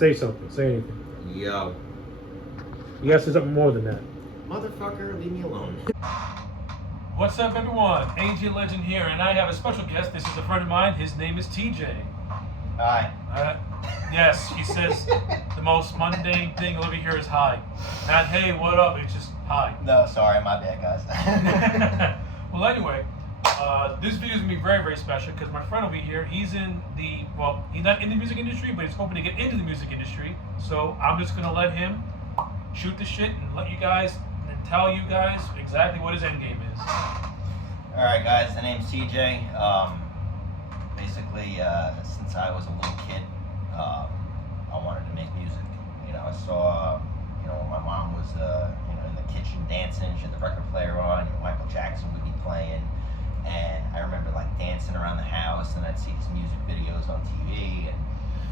Say something. Say anything. Yo. You gotta say something more than that. Motherfucker, leave me alone. What's up, everyone? AJ Legend here, and I have a special guest. This is a friend of mine. His name is TJ. Hi. Yes, he says the most mundane thing you'll ever hear is hi. Not hey, what up? It's just hi. No, sorry, my bad, guys. Well, anyway, this video is gonna be very, very special because my friend over here, he's in the, well, he's not in the music industry, but he's hoping to get into the music industry. So I'm just gonna let him shoot the shit and let you guys and tell you guys exactly what his end game is. All right, guys. The name's TJ. Basically, since I was a little kid, I wanted to make music. You know, I saw, my mom was, in the kitchen dancing. She had the record player on. Michael Jackson would be playing, and I remember like dancing around the house, and I'd see these music videos on TV, and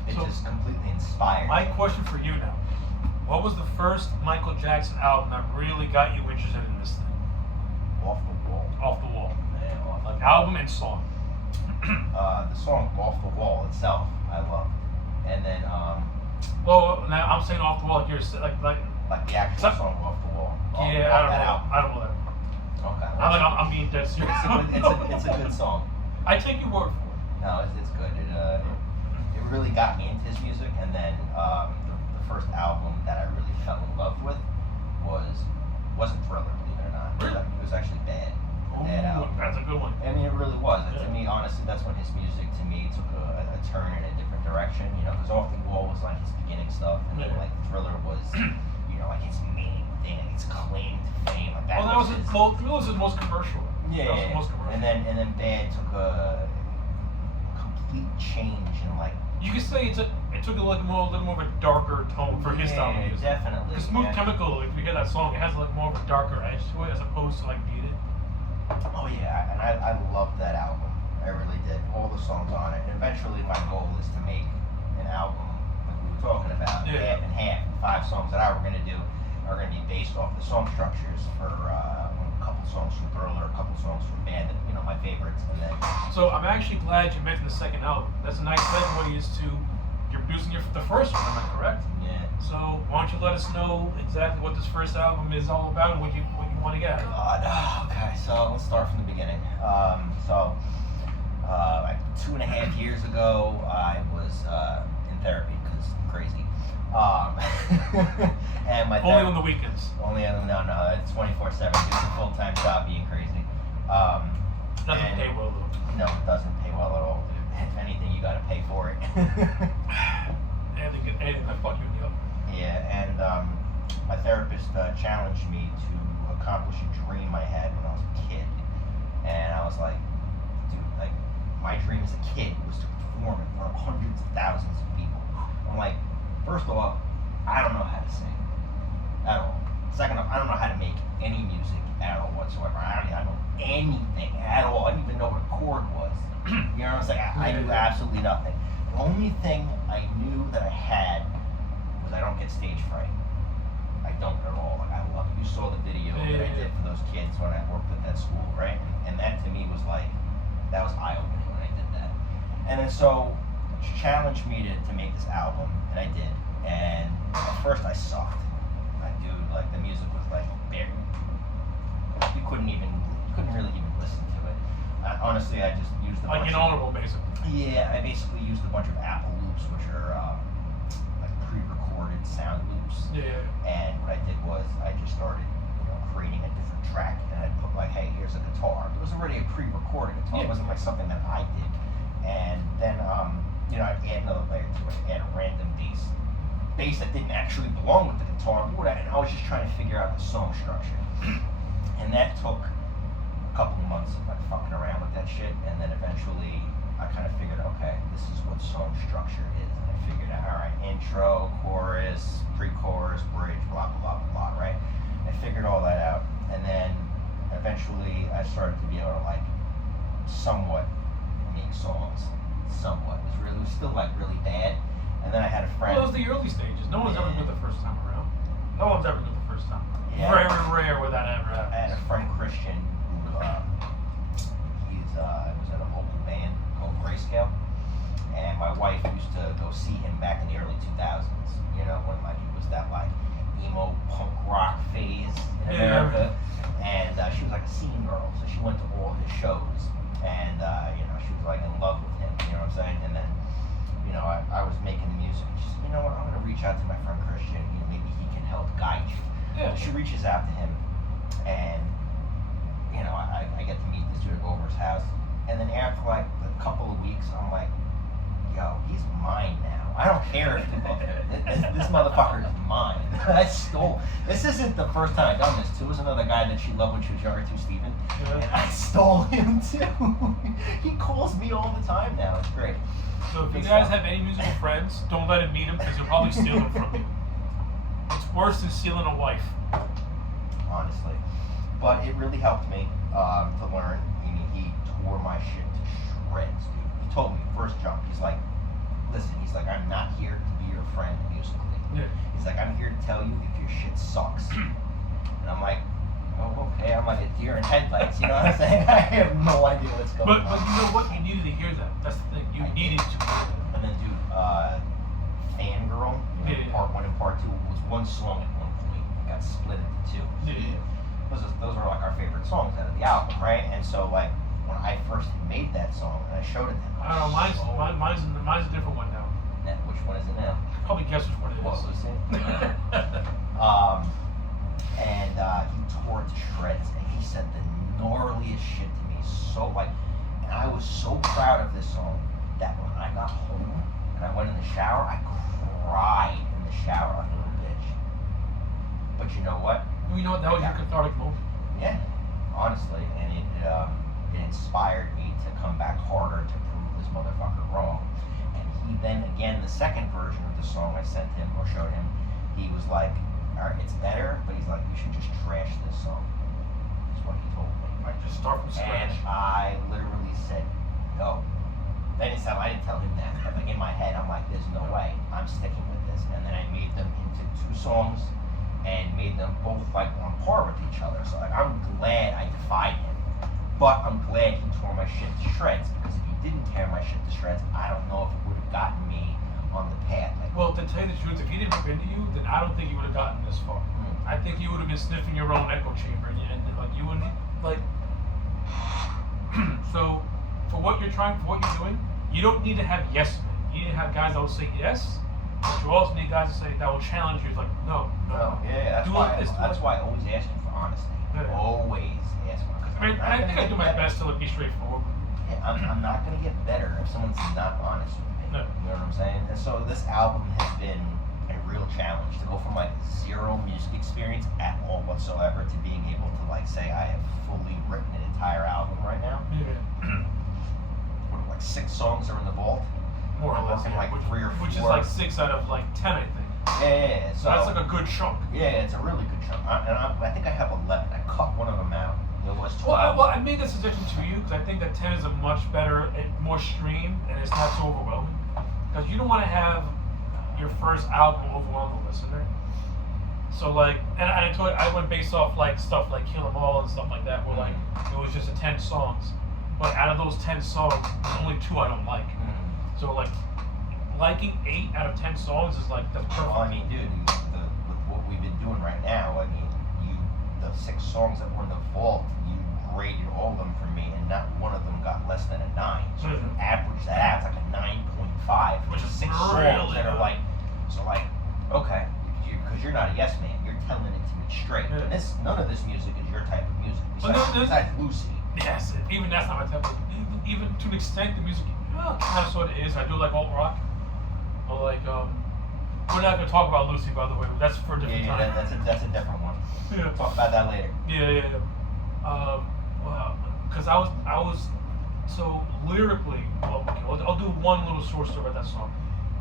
it just completely inspired My me. question for you now: what was the first Michael Jackson album that really got you interested in this thing? Off the Wall. Off the Wall. Yeah, Like album and song. the song Off the Wall itself, I loved. And then, Well, now I'm saying Off the Wall. Like you're like like the actual song Off the Wall. yeah, off that album. I don't know that. Okay. I'm being dead serious. It's a good song. I take your word for it. No, it's good. It really got me into his music, and then the first album that I really fell in love with wasn't Thriller, believe it or not. It was actually Bad. Bad album. That's a good one. I mean, it really was. Yeah. To me, honestly, that's when his music, to me, took a turn in a different direction. Because Off the Wall was like his beginning stuff, and then like Thriller was, like his main thing, like his claim to fame. Like that Well, his, Thriller was his most commercial. Yeah, That was the most commercial. and then Bad took a complete change in like. You could say it took a little more of a darker tone for his style of music. Definitely. The Smooth Chemical, if you hear that song, it has like more of a darker edge to it as opposed to like Beat It. Oh yeah, and I loved that album. I really did. All the songs on it. And eventually my goal is to make an album like we were talking about, half and half. And 5 songs that we're gonna do are gonna be based off the song structures for a couple songs from Thriller, a couple songs from Band, my favorites. And then So I'm actually glad you mentioned the second album. That's a nice segue as to you're producing the first one, am I correct? yeah. So why don't you let us know exactly what this first album is all about and what you want to get? Okay, so let's start from the beginning. Like 2.5 years ago, I was in therapy because I'm crazy. And my Only on the weekends. Only on no, it's 24/7. It's a full-time job being crazy. Doesn't pay well though. No, it doesn't pay well at all. If anything, you got to pay for it. Anything I fuck you in the up. Yeah, and my therapist challenged me to accomplish a dream I had when I was a kid. And I was like, dude, like, my dream as a kid was to perform in front of hundreds of thousands of people. I'm like, first of all, I don't know how to sing at all. Second off, I don't know how to make any music at all whatsoever. I don't know anything at all. I didn't even know what a chord was. You know what I'm saying? I knew absolutely nothing. The only thing I knew that I had was I don't get stage fright. I don't at all. Like, I love it. You saw the video that I did for those kids when I worked at that school, right? And that to me was like, that was eye-opening when I did that. And then so she challenged me to make this album, and I did. And at first I sucked. Like the music was like bare. You couldn't really even listen to it. Honestly, I just used a bunch Like inaudible, basically. Yeah, I basically used a bunch of Apple loops, which are like pre-recorded sound loops. Yeah. And what I did was I just started, creating a different track, and I put like, hey, here's a guitar. It was already a pre-recorded guitar. It wasn't like something that I did. And then, I'd add another layer to it, add a random bass that didn't actually belong with the guitar. And I was just trying to figure out the song structure. And that took a couple of months of like fucking around with that shit. And then eventually I kind of figured, okay, this is what song structure is. And I figured out, all right, intro, chorus, pre-chorus, bridge, blah, blah, blah, blah, right? I figured all that out. And then eventually I started to be able to like somewhat make songs. Somewhat. It was still like really bad. And then I had a friend. Well, those are the early stages. No one's ever good the first time around. No one's ever good the first time. Yeah. Very rare where that ever happens. I had a friend, Christian, who was in a local band called Grayscale. and my wife used to go see him back in the early 2000s. You know, when like it was that like emo punk rock phase in America, and she was like a scene girl, so she went to all his shows, and you know, she was like in love with him. You know what I'm saying? And then, you know, I was making the music, and she said, you know what, I'm gonna reach out to my friend Christian. You know, maybe he can help guide you. Yeah. So she reaches out to him, and you know, I get to meet this dude, go over his house, and then after like a couple of weeks, I'm like, yo, he's mine now. I don't care if you love him. This motherfucker is mine. I stole. This isn't the first time I've done this too. It was another guy that she loved when she was younger too, Steven. Yeah. And I stole him too. He calls me all the time now. It's great. So if you guys have any musical friends, don't let him meet him because he'll probably steal them from you. It's worse than stealing a wife. Honestly. But it really helped me to learn. I mean, he tore my shit to shreds, dude. He told me, first jump, he's like, listen, he's like, I'm not here to be your friend musically. Yeah. He's like, I'm here to tell you if your shit sucks. And I'm like, oh, okay. I'm like a deer in headlights, you know what I'm saying? I have no idea what's going on. But you know what? You needed to hear that. That's the thing. You needed to hear that. And then, dude, Fangirl, you know, Yeah. part 1 and part 2 was one song at one point. It got split into 2. Yeah. Those are like our favorite songs out of the album, right? And so, like, when I first made that song and I showed it to him, I don't know. Mine's a different one now. which one is it now? Probably guess which one it What is. was it? And he tore it to shreds, and he said the gnarliest shit to me. So like, and I was so proud of this song that when I got home and I went in the shower, I cried in the shower like a little bitch. But you know what? You know what? That was your cathartic moment. Yeah, honestly, and it inspired me to come back harder to prove this motherfucker wrong. And he then again, the second version of the song I sent him or showed him, he was like, all right, it's better, but he's like, you should just trash this song. That's what he told me. Like, just start from And scratch. I literally said no. Then he said, I didn't tell him that, but like in my head, I'm like, there's no way. I'm sticking with this. And then I made them into 2 songs and made them both like on par with each other. So like, I'm glad I defied him, but I'm glad he tore my shit to shreds, because if he didn't tear my shit to shreds, I don't know if it would have gotten me on the path. Like, Well, to tell you the truth, if he didn't bump into you, then I don't think you would have gotten this far. I think you would have been sniffing your own echo chamber, and like you wouldn't like. So, for what you're doing, you don't need to have yes men. You need to have guys that will say yes, but you also need guys that will challenge you. It's like, no. yeah, Do that's it- why I always ask you for honesty. Yeah. Always ask for it. I mean, I think I do my best to like, be straightforward. I'm not gonna get better if someone's not honest with me. No. You know what I'm saying? And so this album has been a real challenge to go from like 0 music experience at all whatsoever to being able to like say I have fully written an entire album right now. What, like 6 songs are in the vault. More or less, working like 3 or 4. which is like 6 out of like 10, I think. Yeah. So that's like a good chunk. Yeah, it's a really good chunk. I think I have 11. I cut one of them out. There was 12. Well, I made that suggestion to you because I think that 10 is a much better, more stream, and it's not so overwhelming. Because you don't want to have your first album overwhelm the listener. So like, and I told I went based off like stuff like Kill 'Em All and stuff like that, where like it was just a 10 songs. But out of those 10 songs, there's only 2 I don't like. So like, liking 8 out of 10 songs is like that's perfect. Well, I mean, dude, with what we've been doing right now, I mean, the 6 songs that were in the vault, you graded all of them for me, and not one of them got less than a 9. So if you average that out, it's like a 9.5, which is 6 songs really that are good. like, so like, okay, because you're not a yes man, you're telling it to me straight. Yeah. And none of this music is your type of music. But Besides Lucy. Yes, even that's not my type. Even to an extent, the music kind of sort of is. I do like alt rock. Or like, we're not gonna talk about Lucy, by the way. But that's for a different time. That's a different one. Yeah. Talk about that later. Yeah. Because I was so lyrically. Well, okay, I'll do one little short story about that song.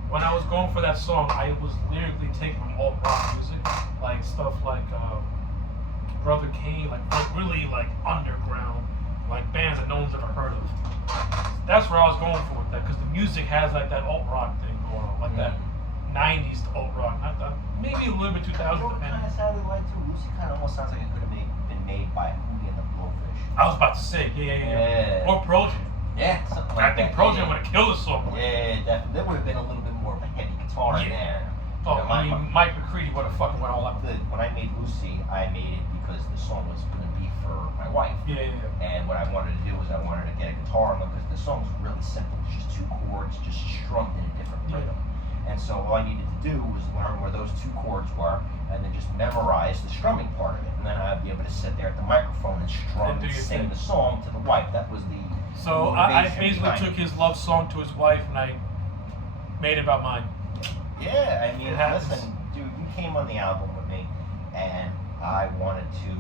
When I was going for that song, I was lyrically taking from alt rock music, like stuff like Brother Kane, like really like underground, like bands that no one's ever heard of. That's where I was going for with that, because the music has like that alt rock thing going on, like that 90s alt rock, not that, maybe a little bit 2000. You know what it kind of sounded like too? Lucy kind of almost sounds like it could have been made by Hootie and the Blowfish. I was about to say, yeah. Or Pearl Jam. Yeah, something I like think that. Pearl Jam would have killed the song. Yeah, definitely. There would have been a little bit more of a heavy guitar in there. Oh, You know, I mean, Mike McCready would have fucking went all out. When I made Lucy, I made it because the song was going to be for my wife. Yeah. And what I wanted to do was I wanted to get a guitar on because the song's really simple. It's just 2 chords, just strummed in a different rhythm. And so all I needed to do was learn where those 2 chords were, and then just memorize the strumming part of it. And then I'd be able to sit there at the microphone and strum and sing the song to the wife. That was the So I basically behind took his love song to his wife, and I made it about mine. Yeah, I mean, It happens. listen, dude, you came on the album with me, and I wanted to,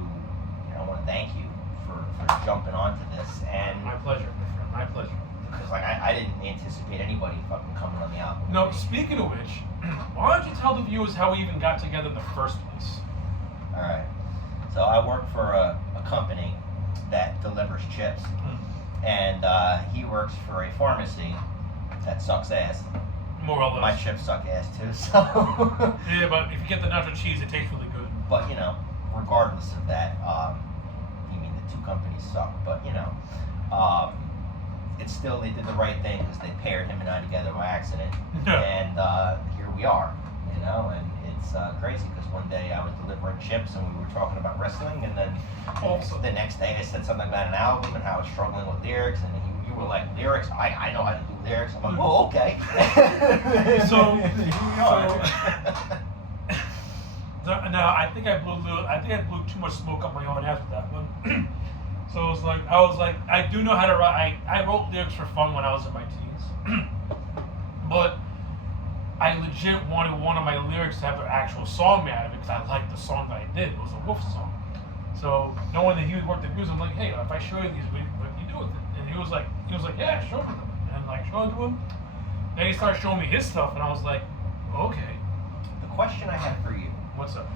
I want to thank you for jumping onto this. And My pleasure, my friend. My pleasure. because like I didn't anticipate anybody fucking coming on the album. No, with me. speaking of which, why don't you tell the viewers how we even got together in the first place? All right. So I work for a company that delivers chips, and he works for a pharmacy that sucks ass. More or less. My chips suck ass too, so. Yeah, but if you get the nacho cheese, it tastes really good. But regardless of that, you mean the 2 companies suck, but it's still they did the right thing because they paired him and I together by accident, and here we are, and it's crazy because one day I was delivering chips and we were talking about wrestling, and then Also. the next day I said something about an album and how I was struggling with lyrics, and you were like, lyrics? I know how to do lyrics. I'm like, oh, okay. So- here we are. Now I think I blew too much smoke up my own ass with that one. So it was like I do know how to write. I wrote lyrics for fun when I was in my teens, but I legit wanted one of my lyrics to have an actual song made out of it because I liked the song that I did. It was a Wolf song. So knowing that he would work the music, I'm like, hey, if I show you these, what do you do with it? And he was like, yeah, show me them. And like showing to him. Then he started showing me his stuff, and I was like, okay, The question I had for you. what's up?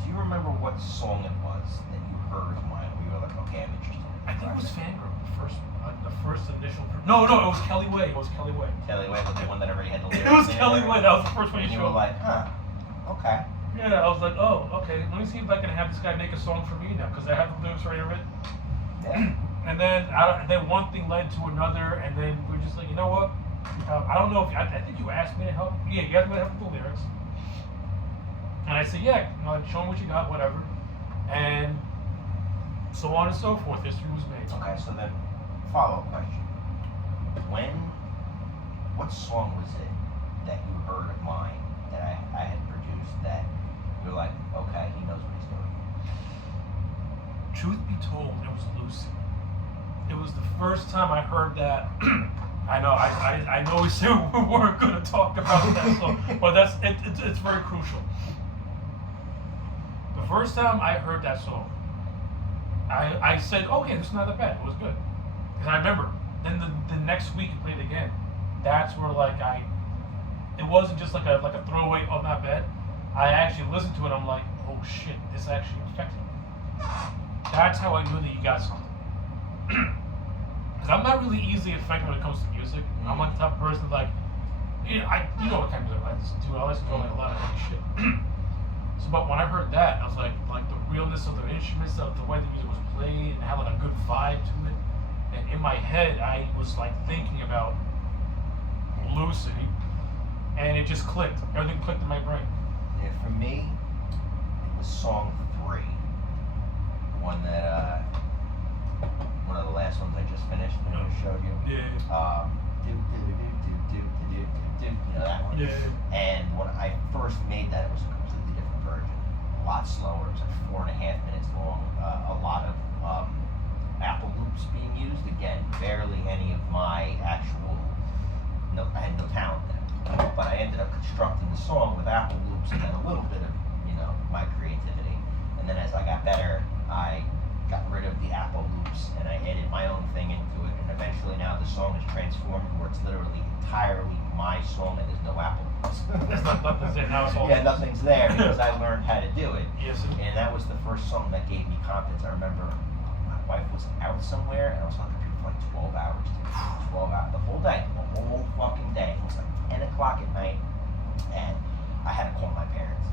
Do you remember what song it was that you heard of mine where you were like, okay, I'm interested in I think it was Fangirl, the first initial. No, it was Kelly Way. It was Kelly Way. Kelly Way was the one that already had the lyrics. It was in Kelly there. Way. That was the first one And you you were showed. like, huh, okay. Yeah, I was like, oh, okay. Let me see if I can have this guy make a song for me now, because I have the lyrics already written. Yeah. And then one thing led to another, and then we were just like, you know what? I don't know if I think you asked me to help. Yeah, you asked me to help with the lyrics. And I said, yeah, show me what you got, whatever. And so on and so forth. History was made. Okay, so then, follow-up question. What song was it that you heard of mine that I had produced that you're like, okay, he knows what he's doing? Truth be told, it was Lucy. It was the first time I heard that. I know, I know we said we weren't going to talk about that song, but it's very crucial. The first time I heard that song, I said, okay, this is not that bad. It was good. Because I remember, then the next week it played again. That's where it wasn't just like a throwaway, oh, not bad. I actually listened to it. I'm like, oh shit, this actually affected me. That's how I knew that you got something. Because I'm not really easily affected when it comes to music. I'm like the type of person like, you know what kind of music I listen to. I listen to like a lot of heavy shit. So, but when I heard that, I was like the realness of the instruments, of the way the music was played, and it had like a good vibe to it. And in my head, I was like thinking about Lucy, and it just clicked. Everything clicked in my brain. Yeah, for me, it was song 3. The one that, one of the last ones I just finished and I showed you. Yeah. That one. Yeah. And when I first made that, it was a completely different version. A lot slower. It was like 4.5 minutes long. A lot of Apple loops being used. Again, barely any of my actual. I had no talent there. But I ended up constructing the song with Apple loops and then a little bit of my creativity. And then as I got better, I got rid of the Apple loops and I added my own thing into it. And eventually now the song is transformed where it's literally entirely my song and there's no Apple loops. Nothing's there now. It's all Nothing's there because I learned how to do it. Yes. And that was the first song that gave me confidence. I remember my wife was out somewhere and I was on the computer for like 12 hours. 12 hours. The whole day. The whole fucking day. It was like 10 o'clock at night and I had to call my parents.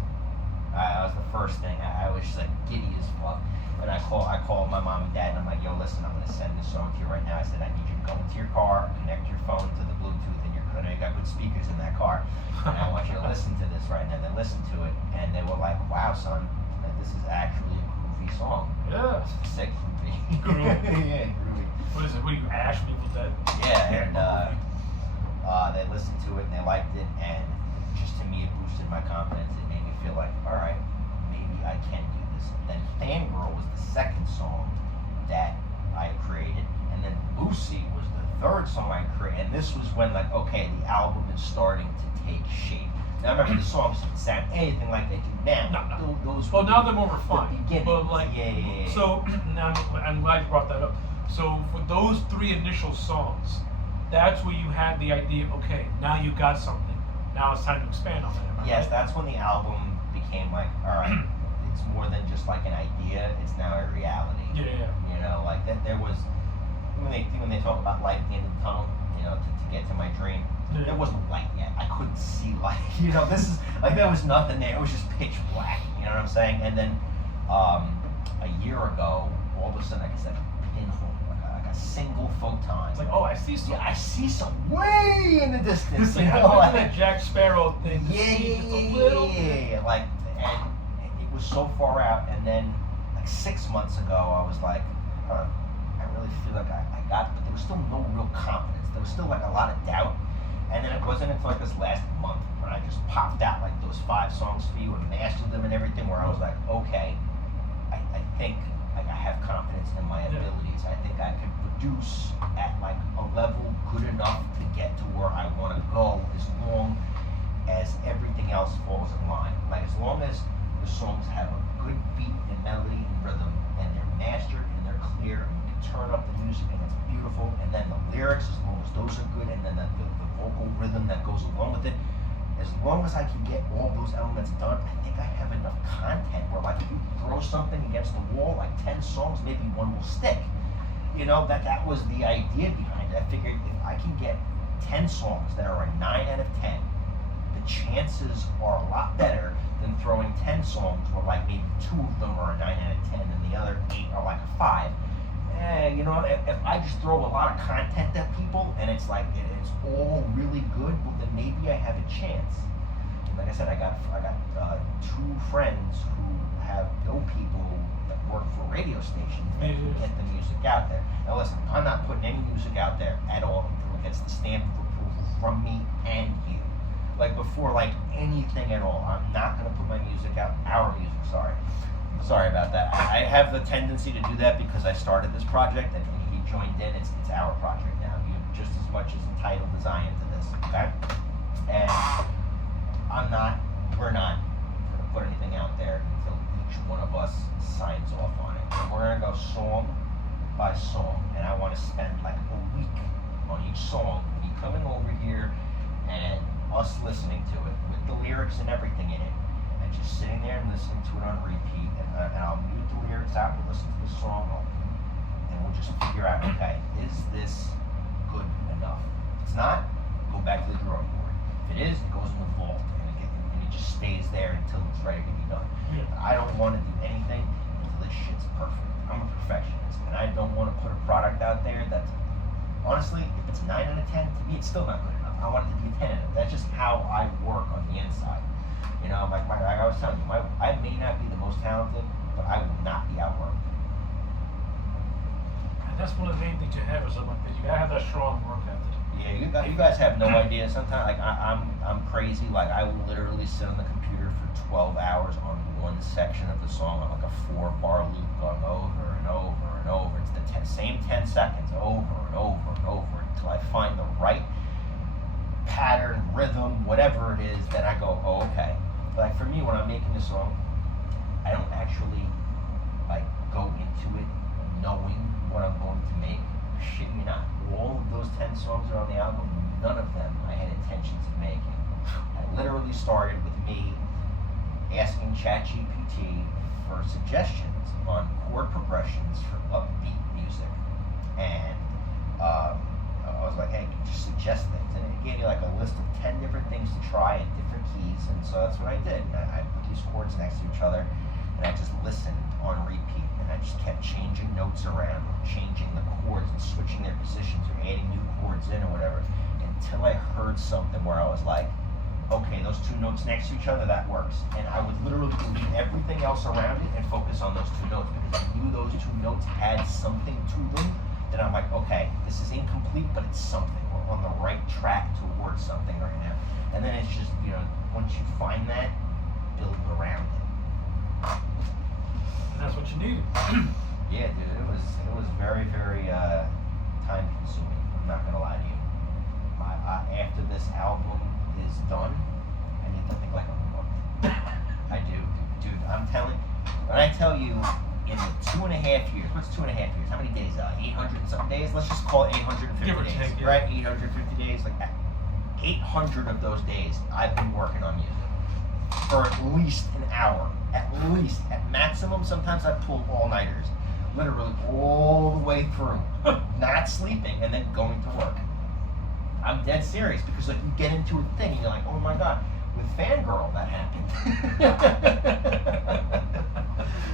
That was the first thing. I was just like giddy as fuck. And I called my mom and dad and I'm like, yo, listen, I'm going to send this song to you right now. I said, I need you to go into your car, connect your phone to the Bluetooth, and I know you got good speakers in that car, and I want you to listen to this right now. They listened to it, and they were like, wow, son, like, this is actually a groovy song. Yeah. Sick groovy. Groovy. Yeah, groovy. What is it? What do you ash people dead? Yeah, and they listened to it and they liked it, and just to me it boosted my confidence. It made me feel like, all right, maybe I can do this. Then Fangirl was the second song that I created, and then Lucy was the third song I created. And this was when, like, okay, the album is starting to take shape. Now remember, the songs didn't sound anything like they do now. No. Those Well, were now they're more refined. the beginning. But like, Yeah. so now I'm glad you brought that up. So for those three initial songs, that's where you had the idea. Okay, now you got something. Now it's time to expand on that. Am I Yes, right? that's when the album became like, all right, it's more than just like an idea. It's now a reality. Yeah. You know, like that. There was when they talk about light at the end of the tunnel. You know, to get to my dream. Yeah. There wasn't light yet. I couldn't see light. You know, this is like there was nothing there. It was just pitch black. You know what I'm saying? And then a year ago, all of a sudden, I said, pinhole, like a single photon. It's like, oh, I see something. Yeah, I see some way in the distance. It's You like, know, I went to like, that Jack Sparrow thing. yeah, like, and it was so far out. And then, like 6 months ago, I was like, I really feel like I got it, but there was still no real confidence. There was still like a lot of doubt. And then it wasn't until like this last month when I just popped out like those 5 songs for you and mastered them and everything, where I was like, okay, I think like I have confidence in my abilities. I think I can produce at like a level good enough to get to where I want to go, as long as everything else falls in line. Like as long as the songs have a good beat and melody and rhythm, and they're mastered and they're clear, and you can turn up the music and it's beautiful, and then the lyrics, as long as those are good, and then the vocal rhythm that goes along with it, as long as I can get all those elements done, I think I have enough content where, like, if you throw something against the wall, like 10 songs, maybe one will stick. You know, that was the idea behind it. I figured if I can get 10 songs that are a 9 out of 10, the chances are a lot better than throwing 10 songs where, like, maybe 2 of them are a 9 out of 10 and the other 8 are like a 5. You know, if I just throw a lot of content at people and it's like it's all really good, well then maybe I have a chance. Like I said, I got 2 friends who know people that work for radio stations that can get the music out there. Now listen, I'm not putting any music out there at all until it gets the stamp of approval from me and you. Like before, like anything at all, I'm not gonna put my music out. Our music, sorry about that. I have the tendency to do that because I started this project and he joined in. It's our project now. You're just as much as entitled as I am to this, okay? And we're not gonna put anything out there until each one of us signs off on it. And we're gonna go song by song, and I want to spend like a week on each song. Me coming over here and us listening to it with the lyrics and everything in it, and just sitting there and listening to it on repeat. And I'll mute the lyrics out. We'll listen to the song, and we'll just figure out, okay, is this good enough? If it's not, go back to the drawing board. If it is, it goes in the vault, and it just stays there until it's ready to be done. Yeah. I don't want to do anything until this shit's perfect. I'm a perfectionist, and I don't want to put a product out there that's, honestly, if it's a 9 out of 10, to me, it's still not good enough. I want it to be a 10 out of 10. That's just how I work on the inside. You know, like I was telling you, I may not be the most talented, but I will not be outworked. And that's one of the main things you have is something like that. You gotta have that strong work ethic. Yeah, you guys have no idea. Sometimes, like I'm crazy. Like I will literally sit on the computer for 12 hours on one section of the song on like a 4-bar loop, going over and over and over. It's the same 10 seconds over and over and over until I find the right pattern, rhythm, whatever it is. Then I go, oh, okay. Like for me, when I'm making a song, I don't actually like go into it knowing what I'm going to make. Shit me not. All of those 10 songs that are on the album, none of them I had intentions of making. I literally started with me asking ChatGPT for suggestions on chord progressions for upbeat music. And I was like, hey, can you just suggest things? And it gave me like a list of 10 different things to try in different keys. And so that's what I did. And I put these chords next to each other and I just listened on repeat. and I just kept changing notes around, changing the chords and switching their positions or adding new chords in or whatever, until I heard something where I was like, okay, those two notes next to each other, that works. And I would literally delete everything else around it and focus on those two notes, because I knew those two notes had something to them that I'm like, okay, this is incomplete, but it's something. We're on the right track towards something right now. And then it's just, once you find that, build around it. And that's what you needed. Yeah, dude, it was very, very time consuming. I'm not gonna lie to you. After this album is done, I need to think like a month. I do, dude. When I tell you, in the 2.5 years, what's 2.5 years? How many days? 800 and something days? Let's just call it 850 Give or days, take, yeah. right? 850 days. Like 800 of those days, I've been working on music for at least an hour. At least, at maximum, sometimes I pull all-nighters, literally all the way through, not sleeping, and then going to work. I'm dead serious, because like you get into a thing and you're like, oh my god, with Fangirl that happened.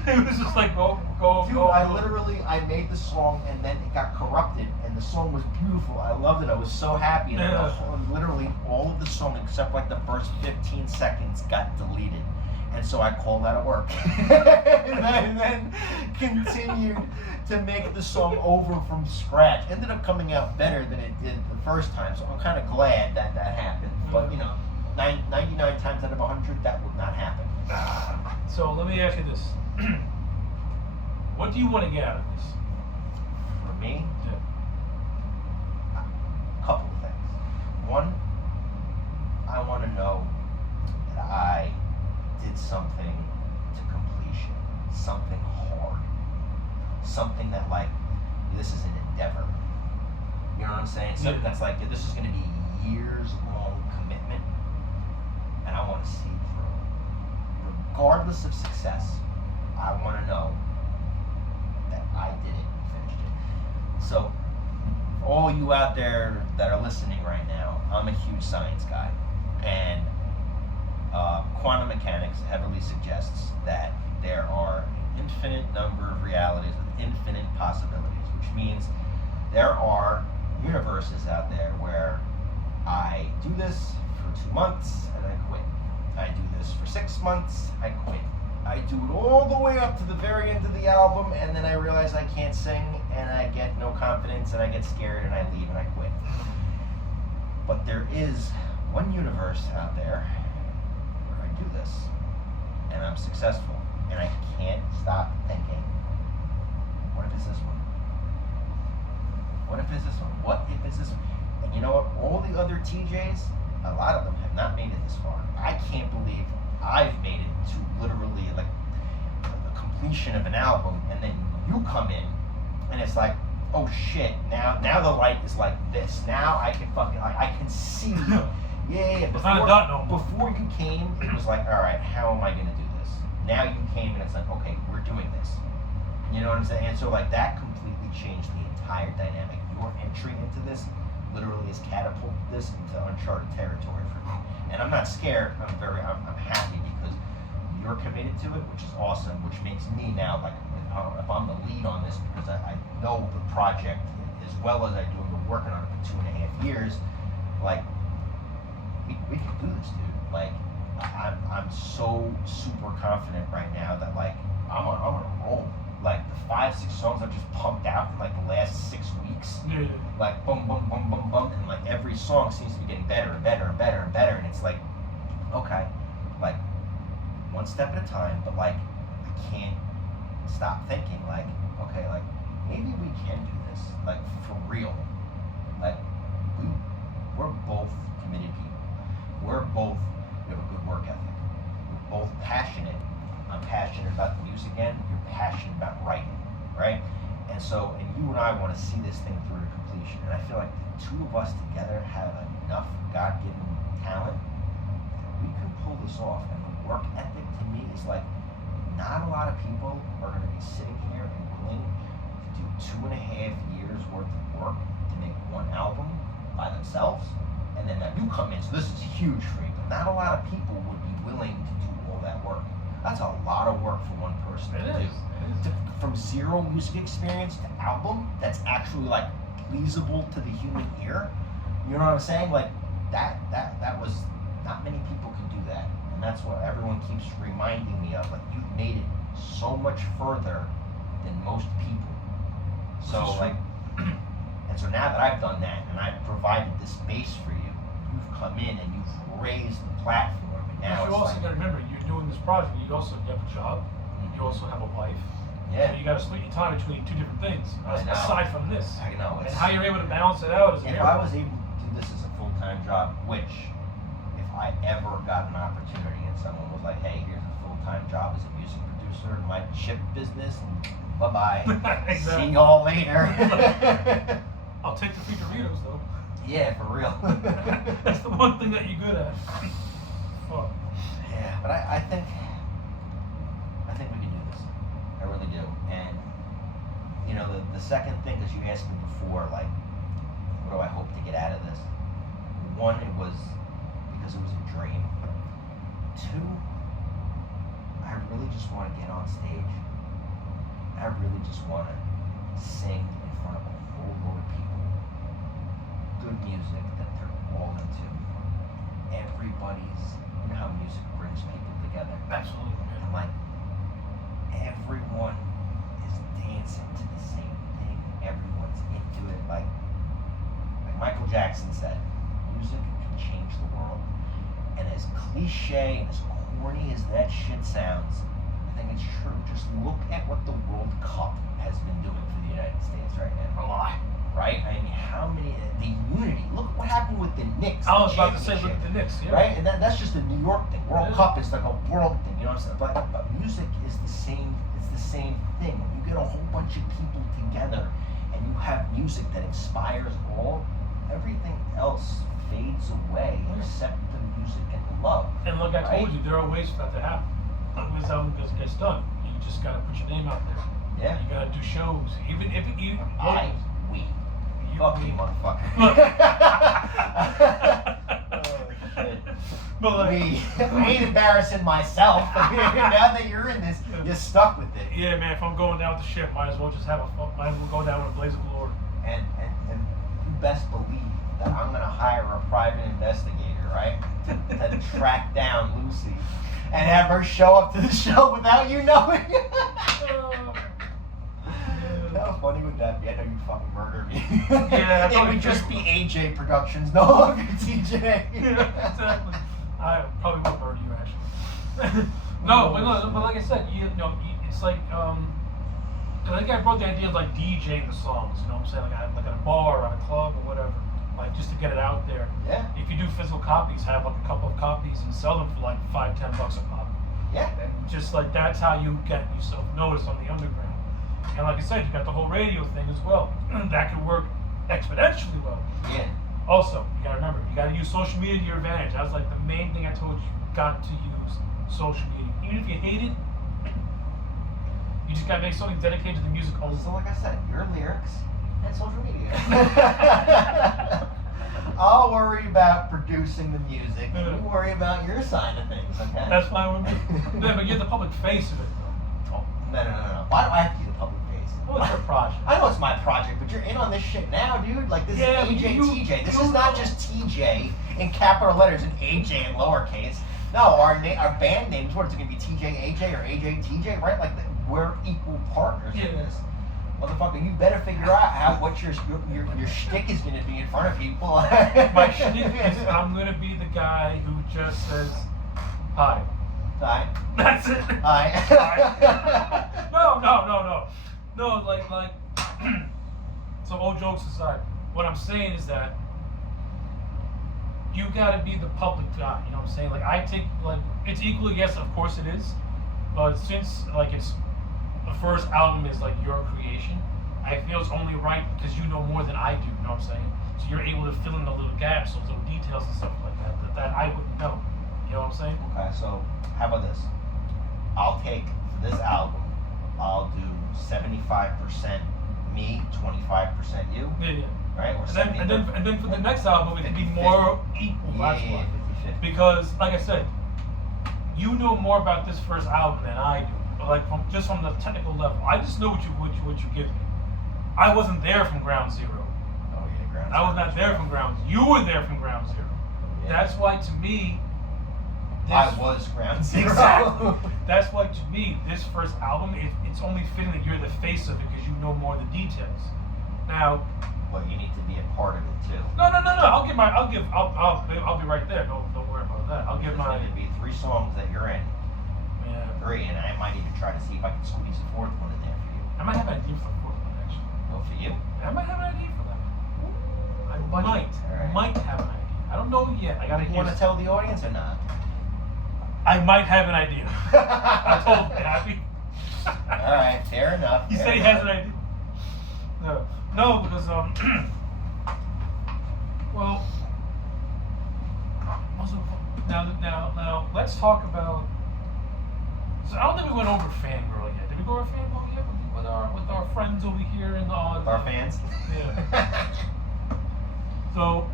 It was just like go. Dude, I made the song and then it got corrupted, and the song was beautiful. I loved it. I was so happy. And literally all of the song except like the first 15 seconds got deleted. And so I called out of work. And I then continued to make the song over from scratch. Ended up coming out better than it did the first time, so I'm kind of glad that happened. But 99 times out of 100, that would not happen. So let me ask you this. What do you want to get out of this? For me, Yeah. a couple of things. One, I want to know that I did something to completion, something hard, something that like, this is an endeavor. You know what I'm saying? Something that's like, this is going to be a years-long commitment, and I want to see it through. Regardless of success, I want to know that I did it and finished it. So, all you out there that are listening right now, I'm a huge science guy, and quantum mechanics heavily suggests that there are an infinite number of realities with infinite possibilities, which means there are universes out there where I do this for 2 months and I quit. I do this for 6 months, I quit. I do it all the way up to the very end of the album, and then I realize I can't sing, and I get no confidence, and I get scared, and I leave, and I quit. But there is one universe out there where I do this, and I'm successful, and I can't stop thinking, what if it's this one? What if it's this one? What if it's this one? And you know what? All the other TJs, a lot of them have not made it this far. I can't believe I've made it to literally like the completion of an album, and then you come in, and it's like, oh shit! Now the light is like this. Now I can I can see. Yeah. It's not a dot no more. Before you came, it was like, all right, how am I gonna do this? Now you came, and it's like, okay, we're doing this. You know what I'm saying? And so like that completely changed the entire dynamic. Your entry into this literally has catapulted this into uncharted territory for me. And I'm not scared. I'm happy because you're committed to it, which is awesome. Which makes me now like, if I'm the lead on this, because I know the project as well as I do. I've been working on it for 2.5 years. Like we can do this, dude. Like I'm so super confident right now that like I'm on a roll. Like the 5-6 songs I've just pumped out in like the last 6 weeks. Yeah. Like boom, boom, boom, boom, boom, and like every song seems to be getting better and better and better and better, and it's like, okay, like one step at a time, but like I can't stop thinking like, okay, like maybe we can do this, like for real. Like we're both committed people. We have a good work ethic. We're both passionate. I'm passionate about the music end, you're passionate about writing, right? And you and I want to see this thing through to completion. And I feel like the two of us together have enough God-given talent that we can pull this off. And the work ethic to me is like, not a lot of people are going to be sitting here and willing to do 2.5 years worth of work to make one album by themselves. And then you come in, so this is huge for me, but not a lot of people would be willing to do all that work. That's a lot of work for one person It to is. do. From zero music experience to album that's actually like pleasable to the human ear. You know what I'm saying? Like that was not many people can do that, and that's what everyone keeps reminding me of. Like you've made it so much further than most people. So like, and so now that I've done that and I've provided the space for you, you've come in and you've raised the platform, and now But you it's also like, got to remember, you're doing this project. You also have a job. You also have a wife. yeah. So you got to split your time between two different things. I know. Aside from this, I know. and It's, how you're able to balance it out is a if miracle. I was able to do this as a full-time job, which if I ever got an opportunity and someone was like, hey, here's a full-time job as a music producer in my chip business, and bye-bye. Exactly. See y'all later. I'll take the free Doritos though. Yeah, for real. That's the one thing that you're good at. Fuck. Yeah, but I think we can do this. I really do. And you know, the second thing, because you asked me before, like, what do I hope to get out of this? One, it was because it was a dream. Two, I really just want to get on stage. I really just want to sing in front of a whole load of people. Good music that they're all into. Everybody's, you know how music brings people together. Absolutely, And man. like, everyone is dancing to the same thing. Everyone's into it. Like Michael Jackson said, music can change the world. And as cliche and as corny as that shit sounds, I think it's true. Just look at what the World Cup has been doing for the United States right now. A lot. Right? I mean, how many, the unity. Look what happened with the Knicks. I was the about to say, look championship. at the Knicks. Yeah. Right? And that's just a New York thing. World Yeah. Cup is like a world thing, you know what I'm saying? But music is the same, it's the same thing. When you get a whole bunch of people together and you have music that inspires all, everything else fades away except the music and the love. And like I told Right? you, there are ways for that to happen. Like when this album gets done, you just gotta put your name out there. Yeah. You gotta do shows, even if you. We. You- Fuck you, motherfucker. Look. Oh, shit. But like, Me. I ain't embarrassing myself. Now that you're in this, you're stuck with it. yeah, man. If I'm going down with the ship, might as well just might as well go down with a blaze of glory. And you best believe that I'm gonna hire a private investigator, right, to track down Lucy and have her show up to the show without you knowing. How funny would that be? I know you fucking murder me. Yeah, that's it only would just be fair. AJ Productions, no longer TJ. Yeah, exactly. I probably would murder you actually. No, but like I said, you know, it's like I think I brought the idea of like DJing the songs. You know what I'm saying? Like at a bar or at a club or whatever. Like just to get it out there. Yeah. If you do physical copies, have like a couple of copies and sell them for like $5-10 a pop. Yeah. And just like that's how you get yourself noticed on the underground. And like I said, you got the whole radio thing as well. That could work exponentially well. Yeah. Also, you gotta remember, you gotta use social media to your advantage. That's like the main thing I told you. You got to use social media. Even if you hate it, you just gotta make something dedicated to the music. So like I said, your lyrics and social media. I'll worry about producing the music. You worry about your side of things, okay? That's fine with me. Yeah, but you're the public face of it, though. Oh, No. Why do I have to be the public face? well, it's your project. I know it's my project, but you're in on this shit now, dude. Like, this Yeah, is but AJ you- TJ. This you is not know. just TJ in capital letters and AJ in lowercase. No, our band names, what is it going to be, TJ AJ or AJ TJ, right? Like, we're equal partners in Yeah. this. Motherfucker, you better figure out what your shtick is going to be in front of people. My shtick is I'm gonna be the guy who just says hi. Hi. That's it. Hi. No. No, like so all jokes aside, what I'm saying is that you gotta be the public guy, you know what I'm saying? Like I take like it's equally, yes, of course it is. But since like it's the first album is like your creation, I feel it's only right because you know more than I do, you know what I'm saying? So you're able to fill in the little gaps, those little details and stuff like that I wouldn't know. You know what I'm saying? Okay, so how about this? I'll take for this album, I'll do 75% me, 25% you. Yeah. Right? Or And then for the next album it can be more equal. That's why. 50-50. Because like I said, you know more about this first album than I do. But like from the technical level, I just know what you give me. I wasn't there from ground zero. Oh yeah, ground. I was not there from ground. You were there from ground zero. Yeah. That's why to me. I was ground zero. Exactly. That's why to me this first album it's only fitting that you're the face of it because you know more of the details. Now. But you need to be a part of it too. No. I'll be right there. Don't worry about that. I'll give my. There's going to be 3 songs that you're in. Yeah. 3, and I might even try to see if I can squeeze a 4th one in there for you. I might have an idea for the fourth one actually. Well, for you. I might have an idea for that. I Buddy. might. Might have an idea. I don't know yet. I gotta You want to tell the audience or not? I might have an idea. I told him, Happy. All right, fair enough. He said he has an idea. No, because well, also now let's talk about. So I don't think we went over Fangirl yet. Did we go over Fangirl yet with our friends over here in the Our fans. Yeah. So,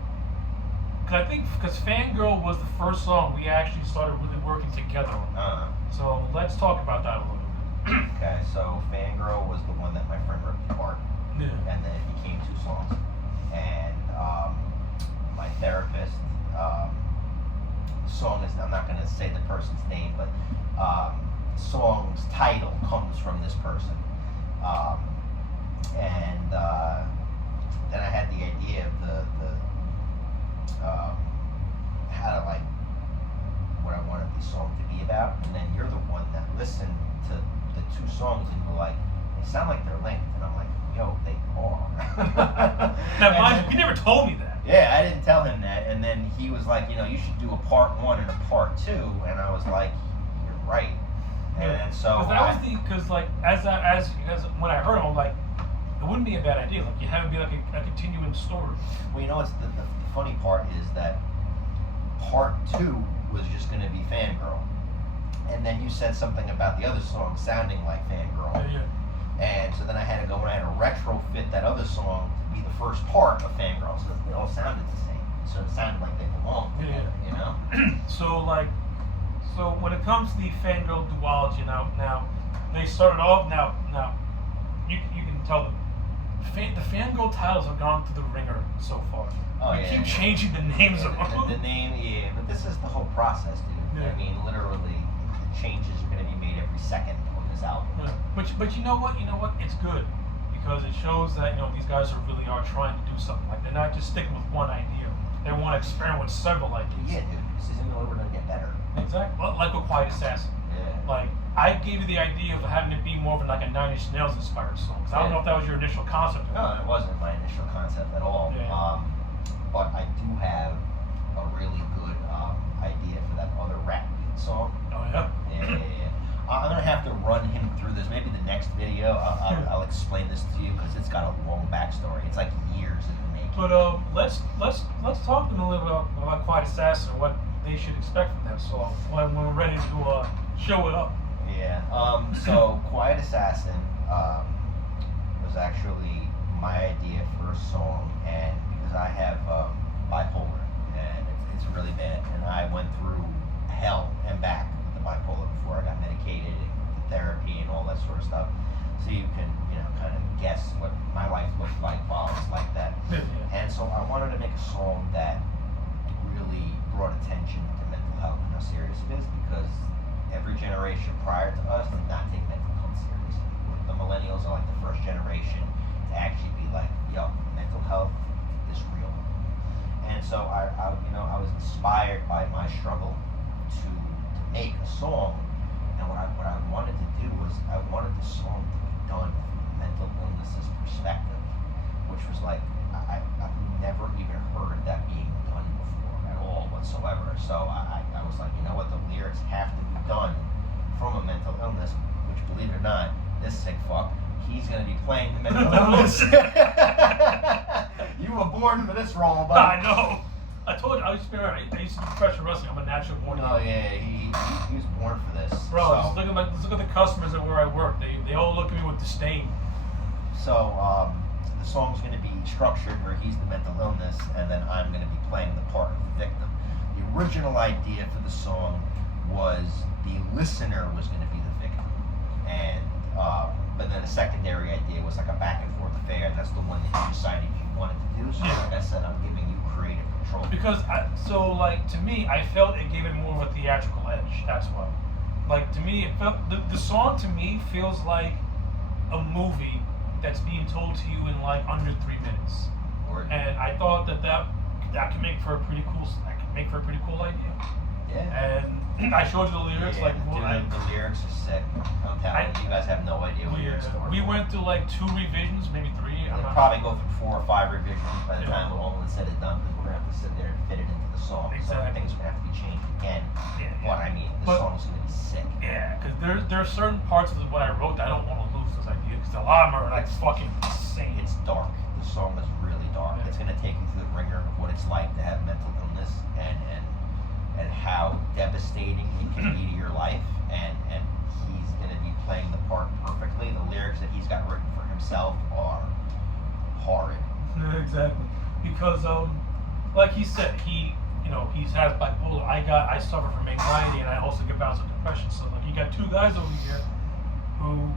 because Fangirl was the first song we actually started really working together on. So let's talk about that a little bit. Okay, so Fangirl was the one that my friend ripped apart. Yeah. And then it became 2 songs. And my therapist, song is, I'm not going to say the person's name, but song's title comes from this person. And then I had the idea of the how to like what I wanted the song to be about, and then you're the one that listened to the 2 songs and you're like, they sound like they're linked, and I'm like, yo, they are. Now, mind you, he never told me that. Yeah, I didn't tell him that, and then he was like, you know, you should do a part 1 and a part 2, and I was like, you're right. And so because like as when I heard it, I'm like, it wouldn't be a bad idea. Like you have it be like a continuing story. Well, you know what's the funny part is that part 2 was just going to be Fangirl, and then you said something about the other song sounding like Fangirl. Yeah. And so then I had to go and I had to retrofit that other song to be the first part of Fangirl, so that they all sounded the same. So it sounded like they belonged together, you know? So when it comes to the Fangirl duology, now they started off. Now you can tell the Fangirl titles have gone through the ringer so far. Oh, we keep changing the names of them. The name, yeah, but this is the whole process, dude. Yeah. I mean, literally, the changes are going to be made every second on this album. Yeah. But you know what? It's good because it shows that these guys really are trying to do something. Like they're not just sticking with one idea. They want to experiment with several ideas. Yeah, dude. This isn't ever going to get better. Exactly. Like with Quiet Assassin. Yeah. Like I gave you the idea of having it be more of like a 9 Inch Nails inspired song. I don't know if that was your initial concept. No, it wasn't my initial concept at all. Yeah. But I do have a really good idea for that other rap beat song. Oh yeah. Yeah. I'm gonna have to run him through this. Maybe the next video, I'll explain this to you because it's got a long backstory. It's like years in the making. But let's talk to them a little bit about Quiet Assassin and what they should expect from that song when we're ready to show it up. Yeah. So Quiet Assassin was actually my idea for a song, and because I have bipolar, and it's really bad, and I went through hell and back with the bipolar before I got medicated and the therapy and all that sort of stuff. So you can, kind of guess what my life looked like while I was like that. Yeah. And so I wanted to make a song that really brought attention to mental health and how serious it is, because every generation prior to us did not take mental health seriously. The millennials are like the first generation to actually be like, yo, mental health is real. And so I was inspired by my struggle to make a song, and what I wanted to do was I wanted the song to be done from a mental illness's perspective, which was like I've never even heard that being done before at all whatsoever. So I was like, you know what, the lyrics have to be done from a mental illness, which, believe it or not, this sick fuck, he's gonna be playing the mental illness. You were born for this role, buddy. I know. I told you I used to do professional wrestling. I'm a natural born. Oh yeah, he was born for this. Bro, so, just look at the customers at where I work. They all look at me with disdain. So the song's going to be structured where he's the mental illness, and then I'm going to be playing the part of the victim. The original idea for the song was the listener was going to be the victim, and but then the secondary idea was like a back and forth affair. That's the one that you decided you wanted to do. So like I said, I'm giving you creative control. Because to me, I felt it gave it more of a theatrical edge. That's why. Like to me, it felt the song to me feels like a movie that's being told to you in like under 3 minutes. And I thought that could make for a pretty cool idea. Yeah. And I showed you the lyrics. Yeah, Like, the lyrics are sick. I'm telling you, you guys have no idea what lyrics are. we went through like 2 revisions, maybe 3. We'll probably go through 4 or 5 revisions by the time we're all said and done, because we're gonna have to sit there and fit it into the song. Exactly. So things are gonna have to be changed again. But I mean, the song's gonna be sick. Yeah, because there are certain parts of what I wrote that I don't want to lose this idea, because a lot of them are like fucking insane. It's dark. The song is really dark. It's gonna take you through the ringer of what it's like to have mental illness and how devastating it can be to your life, and he's gonna be playing the part perfectly. The lyrics that he's got written for himself are horrid. Exactly, because like he said, he has bipolar. I suffer from anxiety, and I also get bouts of depression. So like, you got 2 guys over here who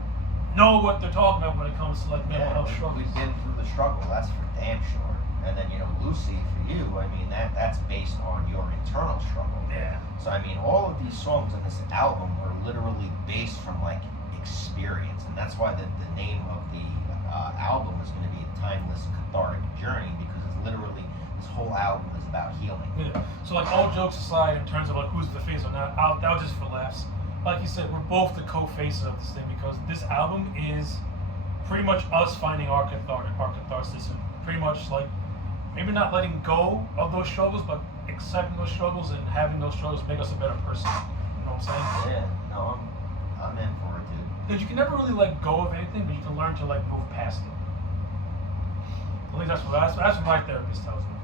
know what they're talking about when it comes to like mental health struggles. We've been through the struggle, that's for damn sure. And then Lucy, for you, I mean that's based on your internal struggle. Yeah. So I mean, all of these songs on this album are literally based from like experience, and that's why the name of the album is going to be a timeless cathartic journey, because it's literally, this whole album is about healing. Yeah. So like, all jokes aside, in terms of like who's the face or not, that was just for laughs. Like you said, we're both the co-faces of this thing, because this album is pretty much us finding our catharsis, and pretty much like maybe not letting go of those struggles, but accepting those struggles and having those struggles make us a better person. You know what I'm saying? Yeah, no, I'm in for it, dude. Because you can never really let go of anything, but you can learn to like move past it. At least that's what my therapist tells me.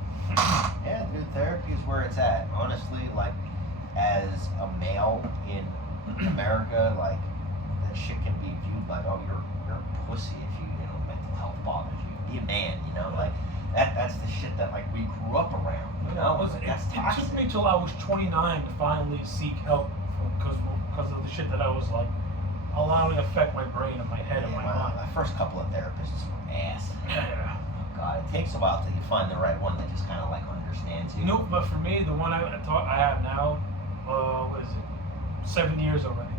Yeah, dude, therapy is where it's at. Honestly, like, as a male in America, like, that shit can be viewed like, oh, you're a pussy if you mental health bothers you. Be a man, like, that's the shit that like we grew up around. That's toxic. It took me till I was 29 to finally seek help, because of the shit that I was like allowing to affect my brain and my head and my mind. My first couple of therapists were ass. Yeah. God, it takes a while till you find the right one that just kind of like understands you. No, but for me, the one I have now, what is it? 7 years already.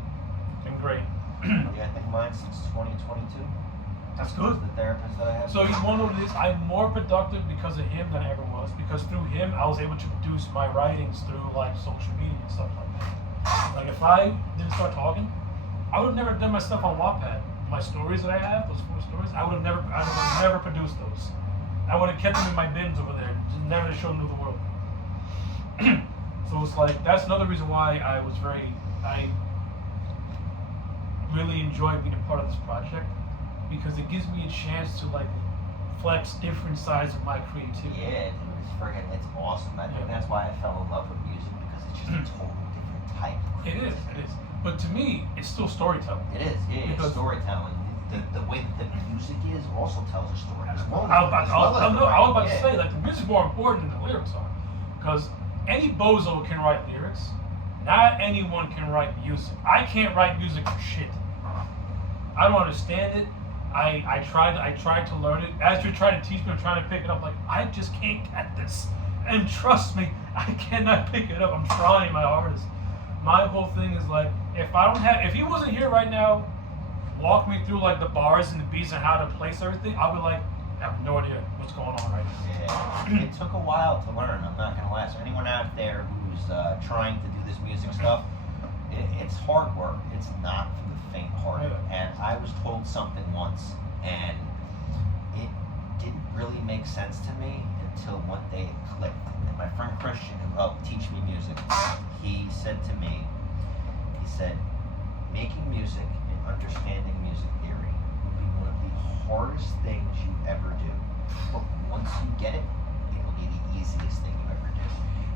Been great. Yeah, I think mine since 2022. That's good. The therapist that I have. So you want to know what it is? I'm more productive because of him than I ever was. Because through him, I was able to produce my writings through like social media and stuff like that. Like, if I didn't start talking, I would have never done my stuff on Wattpad. My stories that I have, those 4 stories, I would have never produced those. I would have kept them in my bins over there, just never to show them to the world. So it's like, that's another reason why I really enjoy being a part of this project, because it gives me a chance to like flex different sides of my creativity. Yeah, dude, it's awesome. I think that's why I fell in love with music, because it's just a totally different type. It is. But to me, it's still storytelling. It is, yeah, it's storytelling. The way that the music is also tells a story. I was about to say, like, the music's more important than the lyrics are. Because any bozo can write lyrics. Not anyone can write music. I can't write music for shit. I don't understand it. I tried to learn it. As you're trying to teach me, I'm trying to pick it up. Like, I just can't get this. And trust me, I cannot pick it up. I'm trying my hardest. My whole thing is like, if he wasn't here right now, walk me through like the bars and the beats and how to place everything, I would like have no idea what's going on right now. Yeah, it took a while to learn. I'm not gonna lie. So anyone out there who's trying to do this music stuff, it's hard work. It's not for the faint-hearted. And I was told something once, and it didn't really make sense to me until one day it clicked. And my friend Christian, who helped teach me music, he said to me, making music and understanding music theory would be one of the hardest things you ever do. But once you get it, it will be the easiest thing you ever do.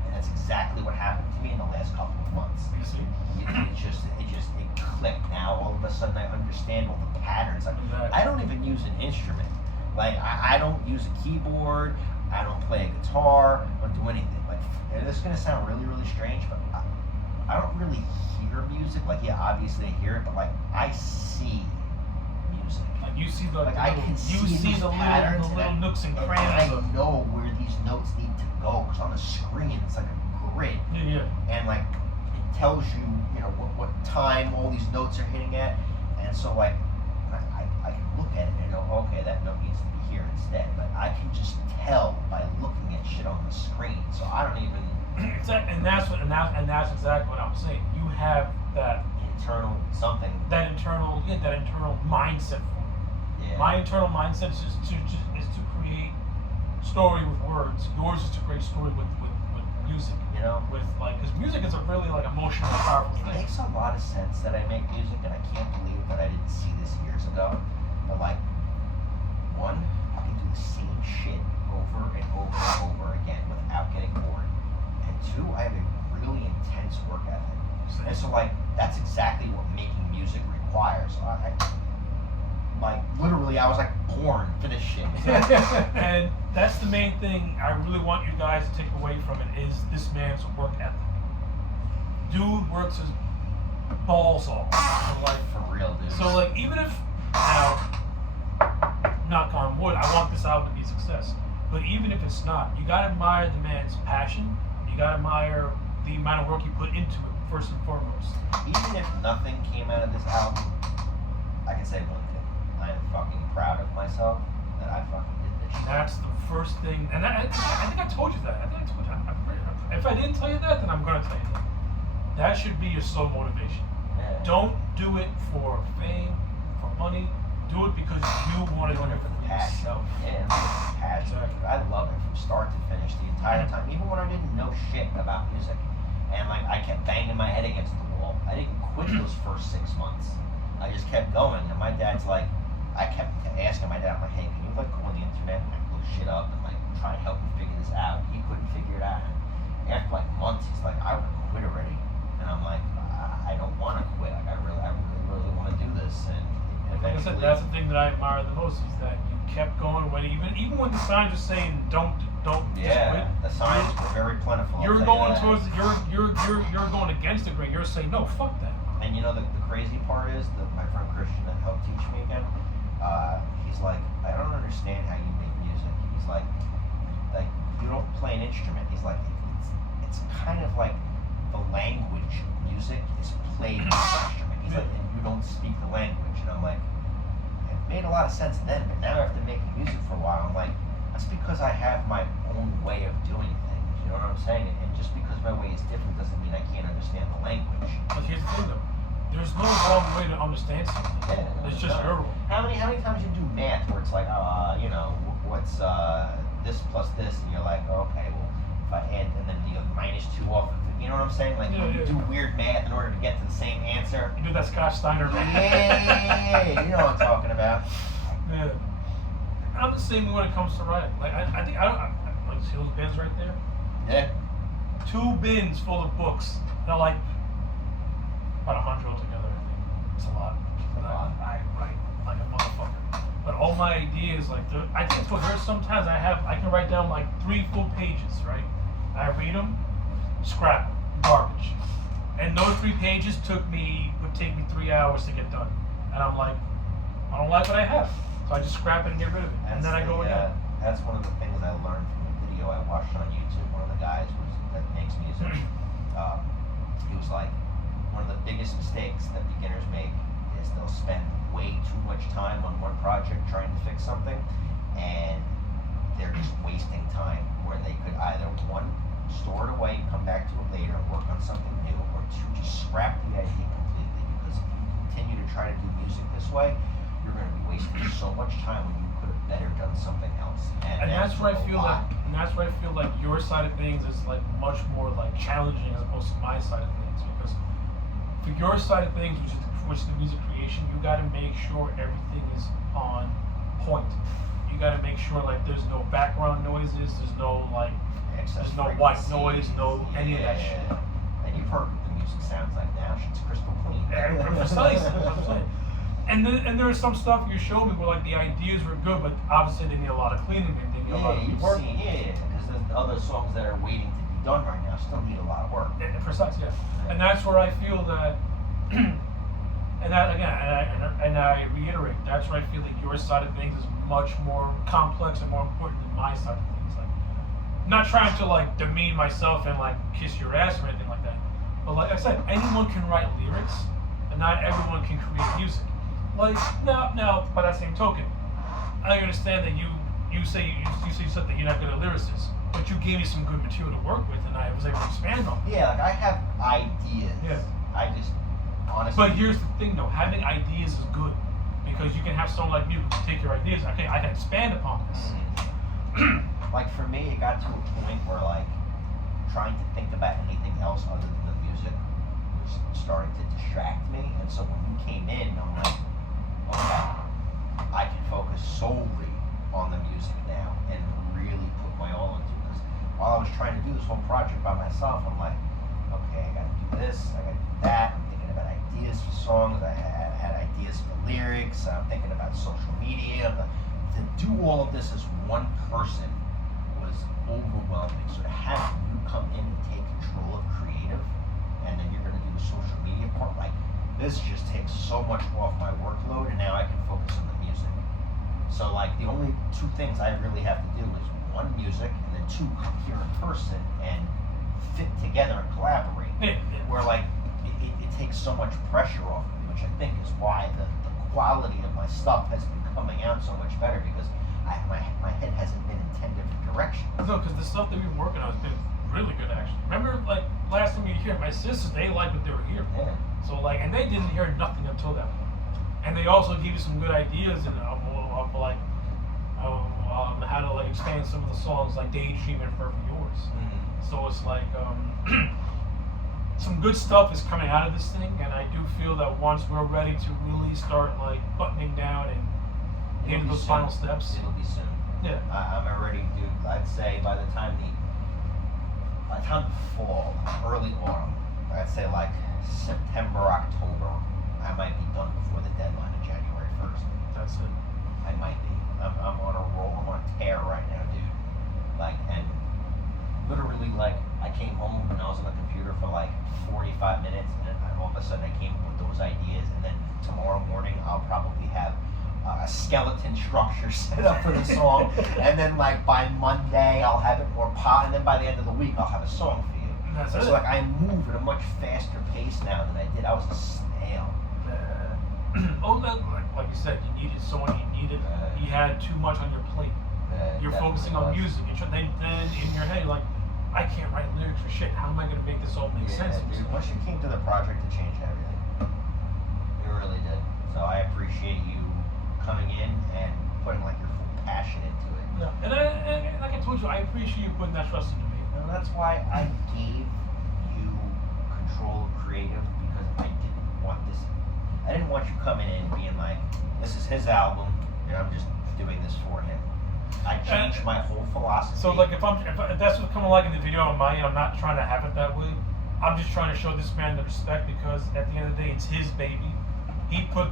And that's exactly what happened to me in the last couple of months. You see? It clicked. Now all of a sudden I understand all the patterns. I don't even use an instrument. Like, I don't use a keyboard. I don't play a guitar. I don't do anything. Like, and this is gonna sound really, really strange, but I don't really obviously I hear it, but like I see music. Like you see the Like I can you see see these the patterns, little nooks and and crannies. I know where these notes need to go because on the screen it's like a grid, Yeah. and like it tells you, you know, what time all these notes are hitting at, and so like I can look at it and know, okay, that note needs to be here instead. But I can just tell by looking at shit on the screen, so I don't even And that's exactly what I'm saying. You have that internal something. that internal mindset. Yeah. My internal mindset is to create story with words. Yours is to create story with music. You know, With like, because music is a really like emotional, powerful it thing. makes a lot of sense that I make music, and I can't believe that I didn't see this years ago. But like, one, I can do the same shit over and over and over again without getting bored. And two, I have a really intense work ethic. And so like, that's exactly what making music requires. Like literally, I was like born for this shit. And that's the main thing I really want you guys to take away from it is this man's work ethic. Dude works his balls off. So like, For real, dude. so like, even if now, knock on wood, I want this album to be a success. But even if it's not, you gotta admire the man's passion. You gotta admire the amount of work he put into it, first and foremost. Even if nothing came out of this album, I can say one thing. I am fucking proud of myself that I fucking did this shit. That's the first thing, and I think I told you that. I think I told you. If I didn't tell you that, then I'm gonna tell you that. That should be your sole motivation. Yeah. Don't do it for fame, for money. Do it because you want to do Doing it it for for passion. yourself. Yeah, it's passion. Exactly. I love it from start to finish the entire time, even when I didn't know shit about music. And like I kept banging my head against the wall. I didn't quit those first 6 months. I just kept going. And my dad's like, I kept asking my dad, I'm like, hey, can you like go on the internet and like look shit up and like try to help me figure this out? He couldn't figure it out. And after like months, he's like, I want to quit already. And I'm like, I don't want to quit. Like I really want to do this. And Like I said, eventually, that's the thing that I admire the most is that you kept going when even when the signs are saying don't just yeah, quit. the signs were very plentiful. I'll You're tell you going that. towards you're going against the grain. You're saying no, fuck that. And you know the crazy part is that my friend Christian that helped teach me again. He's like, I don't understand how you make music. He's like you don't play an instrument. He's like, it's kind of like the language of music is played with an instrument. He's like, and you don't speak the language. And I'm like, it made a lot of sense then, but now after making music for a while, I'm like, that's because I have my own way of doing things. You know what I'm saying? And just because my way is different doesn't mean I can't understand the language. But here's the thing though. There's no wrong way to understand something. Yeah, It's just your way. How many times you do math where it's like, you know, what's this plus this, and you're like, okay, well, if I add and then you know, minus 2 off of it, you know what I'm saying? Like you do weird math in order to get to the same answer. You do that Scott Steiner man. Yeah, you know what I'm talking about. Yeah. I'm the same when it comes to writing. Like I think I like see those bins right there. Yeah. 2 bins full of books. They're like about 100 altogether. I think it's a lot. But I write like a motherfucker. But all my ideas, like I think there's sometimes I can write down like 3 full pages, right? I read them, scrap, garbage, and those 3 pages would take me 3 hours to get done. And I'm like, I don't like what I have, so I just scrap it and get rid of it, and then I go again. That's one of the things I learned from a video I watched on YouTube. One of the guys that makes music. He was like, one of the biggest mistakes that beginners make is they'll spend way too much time on one project trying to fix something, and they're just wasting time where they could either 1, store it away and come back to it later and work on something new, or 2, just scrap the idea completely, because if you continue to try to do music this way, you're going to be wasting so much time when you could have better done something else. And that's where I feel like your side of things is like much more like challenging as opposed to my side of things, because for your side of things, which is the music creation, you got to make sure everything is on point. You got to make sure like there's no background noises, there's no like there's no white noise, no any of that shit. And you've heard what the music sounds like now. Shit's crystal clean. Precisely, that's what I'm saying. And there's some stuff you showed me where like the ideas were good, but obviously they need a lot of cleaning and they need a lot of work. Because there's other songs that are waiting to be done right now still need a lot of work. Precise, yeah. And that's where I feel that And that again, and I reiterate, that's where I feel like your side of things is much more complex and more important than my side of things. Like, I'm not trying to like demean myself and like kiss your ass or anything like that. But like I said, anyone can write lyrics, and not everyone can create music. Like now, by that same token, I understand that you say you said that you're not good at lyricists, but you gave me some good material to work with, and I was able to expand on. Yeah, like I have ideas. Yeah. I just honestly. But here's the thing, though: having ideas is good because you can have someone like me who can take your ideas. Okay, I can expand upon this. Like for me, it got to a point where like trying to think about anything else other than the music was starting to distract me, and so when you came in, I'm like, okay, I can focus solely on the music now and really put my all into it. Because while I was trying to do this whole project by myself, I'm like, okay, I gotta do this, I gotta do that. I'm thinking about ideas for songs, I had ideas for lyrics, I'm thinking about social media. To do all of this as one person was overwhelming. So to have you come in and take control of creative, and then you're gonna do the social media part, like this just takes so much off my workload, and now I can focus on the music. So like the only two things I really have to do is one, music, and then two, come here in person and fit together and collaborate. Where like it takes so much pressure off me, which I think is why the quality of my stuff has been coming out so much better, because my head hasn't been in 10 different directions. No, because the stuff that we've been working on has been really good, actually. Remember, like last time you hear my sisters, they liked what they were hearing. Yeah. So like, and they didn't hear nothing until that point. And they also give you some good ideas and like how to like expand some of the songs, like Daydream and Forever Yours. So it's like some good stuff is coming out of this thing, and I do feel that once we're ready to really start like buttoning down and getting those final steps, It'll be soon. yeah. I'm already, dude. I'd say by the time fall, early autumn, I'd say like September, October, I might be done before the deadline of January 1st. That's it. I might be. I'm on a roll. I'm on a tear right now, dude. Like, and literally, like, I came home and I was on the computer for like 45 minutes, and then all of a sudden I came up with those ideas, and then tomorrow morning I'll probably have a skeleton structure set up for the song, and then like by Monday I'll have it more and then by the end of the week I'll have a song for you. That's So it. like I move at a much faster pace now than I did. I was a snail. Like you said, you needed someone. You had too much on your plate. You're focusing on music. Then in your head, you're like, I can't write lyrics for shit. How am I gonna make this all make sense? Dude, once you came to the project, it changed everything. It really did. So I appreciate you coming in and putting like your full passion into it. Yeah. And like I told you, I appreciate you putting that trust into me. And that's why I gave you control of creative, because I didn't want you coming in and being like, this is his album and I'm just doing this for him. I changed my whole philosophy. So like if that's what's coming like in the video on my end, I'm not trying to have it that way. I'm just trying to show this man the respect, because at the end of the day, it's his baby. He put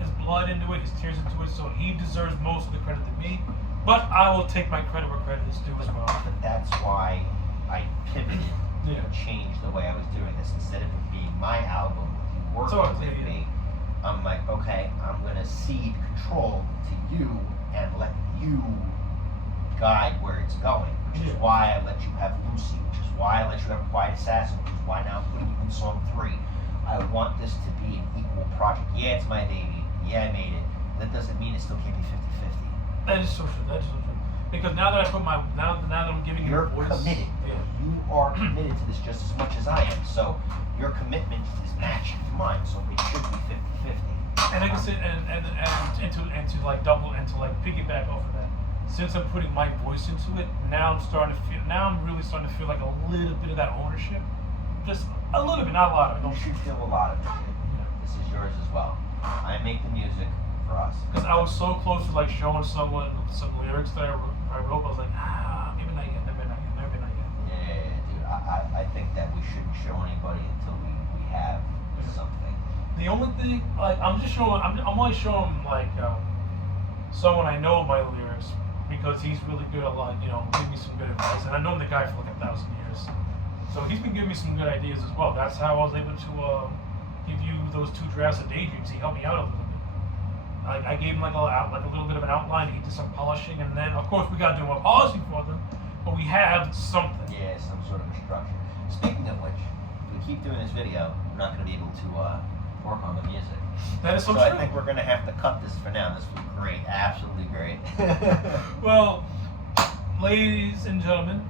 his blood into it, his tears into it, so he deserves most of the credit to me. But I will take my credit where credit is due as well. But that's why I pivoted Yeah. and changed the way I was doing this. Instead of it being my album with you working with me, I'm like, okay, I'm gonna cede control to you and let you guide where it's going, which is why I let you have Lucy, which is why I let you have Quiet Assassin, which is why now I'm putting you in song 3. I want this to be an equal project. Yeah, it's my baby. Yeah, I made it. That doesn't mean it still can't be 50-50. That is so true. That is so true. Because now that I put now that I'm giving you You're a voice, committed. Yeah. You are committed to this just as much as I am. So your commitment is matching mine. So it should be 50-50. And like I said, and to like double and to like piggyback off of that, since I'm putting my voice into it, now I'm really starting to feel like a little bit of that ownership. Just a little bit, not a lot of it. You should feel a lot of it. This is yours as well. I make the music for us. Because I was so close to like showing someone some lyrics that I wrote, but I was like, maybe not yet, maybe not yet. Yeah, dude. I think that we shouldn't show anybody until we have something. The only thing, like, I'm only showing like someone I know my lyrics, because he's really good at like, giving me some good advice, and I know the guy for like 1,000 years, so he's been giving me some good ideas as well. That's how I was able to give you those 2 drafts of Daydreams. He helped me out a little bit. I gave him like a little bit of an outline. He did some polishing, and then of course we got to do more polishing for them. But we have something. Yeah, some sort of a structure. Speaking of which, if we keep doing this video, we're not going to be able to work on the music. That is so So true. I think we're going to have to cut this for now. This was great, absolutely great. Well, ladies and gentlemen,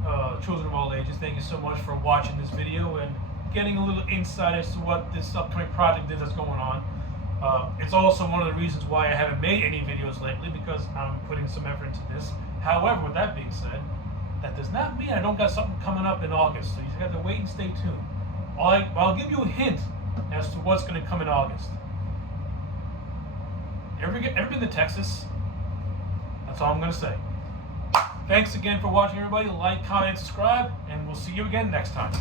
children of all ages, thank you so much for watching this video and getting a little insight as to what this upcoming project is that's going on. It's also one of the reasons why I haven't made any videos lately, because I'm putting some effort into this. However, with that being said, that does not mean I don't got something coming up in August, so you just have to wait and stay tuned. I'll give you a hint as to what's going to come in August. Ever been to Texas? That's all I'm going to say. Thanks again for watching, everybody. Like, comment, subscribe, and we'll see you again next time.